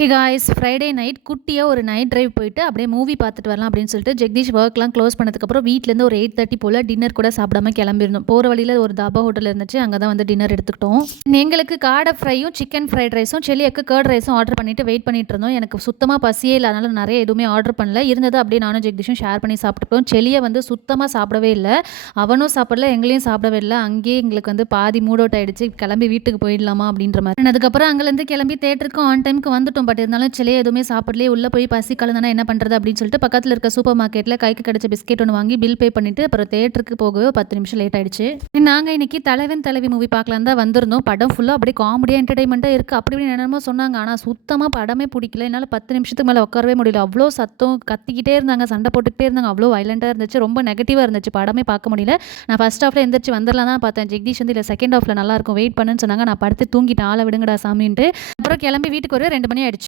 Hey guys Friday night குட்டியாக ஒரு night drive போயிட்டு அப்படியே மூவி பார்த்துட்டு வரலாம் அப்படின்னு சொல்லிட்டு ஜெகதீஷ் ஒர்க்லாம் க்ளோஸ் பண்ணதுக்கப்புறம் வீட்டிலேருந்து ஒரு 8:30 போல் டின்னர் கூட சாப்பிடாம கிளம்பியிருந்தோம். போகிற வழியில் ஒரு தாபா ஹோட்டல் இருந்துச்சு, அங்கே தான் வந்து டின்னர் எடுத்துக்கிட்டோம். எங்களுக்கு காடை ஃப்ரையும் சிக்கன் ஃப்ரைட் ரைஸும் செல்லியக்கு கர்ட் ரைஸும் ஆர்டர் பண்ணிட்டு வெயிட் பண்ணிட்டு இருந்தோம். எனக்கு சுத்தமாக பசியே இல்லை, அதனால் நிறைய எதுவுமே ஆர்டர் பண்ணல. இருந்தது அப்படியே நானும் ஜெகதீஷும் ஷேர் பண்ணி சாப்பிட்டுட்டோம். செல்லியை வந்து சுத்தமாக சாப்பிடவே இல்லை, அவனும் சாப்பிடல, எங்களையும் சாப்பிடவே இல்லை. அங்கேயே எங்களுக்கு வந்து பாதி மூட் அவுட் ஆகிடுச்சு, கிளம்பி வீட்டுக்கு போயிடலாமா அப்படின்ற மாதிரி. அதுக்கப்புறம் அங்கேருந்து கிளம்பி தேட்டருக்கு ஆன் டைமுக்கு வந்துட்டோம். பட் இருந்தாலும் செல்லியை எதுவுமே சாப்பிடலையே, உள்ளே போய் பசி கலந்தானா என்ன பண்ணுறது அப்படின்னு சொல்லிட்டு பக்கத்தில் இருக்க சூப்பர் மார்க்கெட்டில் கைக்கு கிடைச்ச பிஸ்கெட் ஒன்று வாங்கி பில் பே பண்ணிவிட்டு அப்புறம் தேட்டருக்கு போகவே 10 நிமிஷம் லேட் ஆயிடுச்சு. நாங்கள் இன்னைக்கு தலைவன் தலைவி மூவி பார்க்கலாம் தான் வந்திருந்தோம். படம் ஃபுல்லாக அப்படியே காமெடியாக என்டர்டைன்மெண்ட்டாக இருக்குது அப்படி என்னென்னமோ சொன்னாங்க. ஆனால் சுத்தமாக படமே பிடிக்கல. என்னால் 10 நிமிஷத்துக்கு மேலே உட்காரவே முடியல. அவ்வளோ சத்தம், கத்திக்கிட்டே இருந்தாங்க, சண்டை போட்டுக்கிட்டே இருந்தாங்க, அவ்வளோ வைலண்ட்டாக இருந்துச்சு, ரொம்ப நெகட்டிவாக இருந்துச்சு, படமே பார்க்க முடியல. நான் ஃபர்ஸ்ட் ஹாஃபில் எந்திரிச்சு வந்துடலாம் தான் பார்த்தேன். ஜெகதீஷ் வந்து இல்லை செகண்ட் ஹாஃபில் நல்லாயிருக்கும் வெயிட் பண்ணுன்னு சொன்னாங்க. நான் படுத்து தூங்கிட்டேன், ஆளை விடுங்கடா சாமின்ட்டு. அப்புறம் கிளம்பி வீட்டுக்கு ஒரு 2 மணி ஆயிடுச்சு.